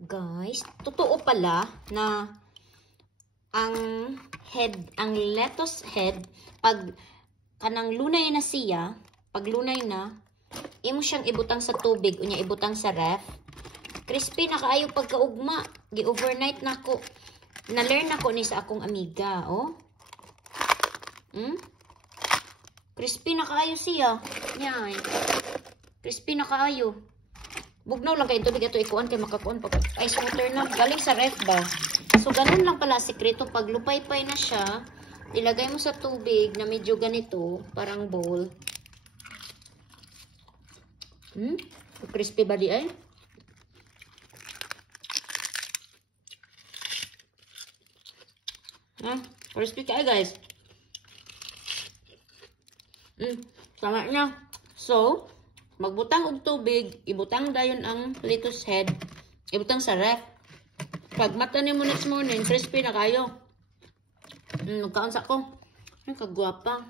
Guys, totoo pala na ang lettuce head, pag kanang lunay na siya, pag lunay na, imo siyang ibutang sa tubig, unya ibutang sa ref. Crispy na kaayo pagkaugma. Gi-overnight na ko. Na-learn na ko ni sa akong amiga, oh. Crispy na kaayo siya. Yan. Crispy na kaayo. Bugnaw lang kayo tubig ato ikuan kay makakuan pa ice water na galing sa ref ba. So ganun lang pala sikreto, pag lupay-pay na siya, ilagay mo sa tubig na medyo ganito, parang bowl. Crispy ba di ay? Crispy kayo guys. Tama na. So, magbutang og tubig, ibutang dayon ang lettuce head, ibutang sa ref. Pag mata ni mo next morning, crispy na kayo. Magkaon sa ko. Ay, kagwapa.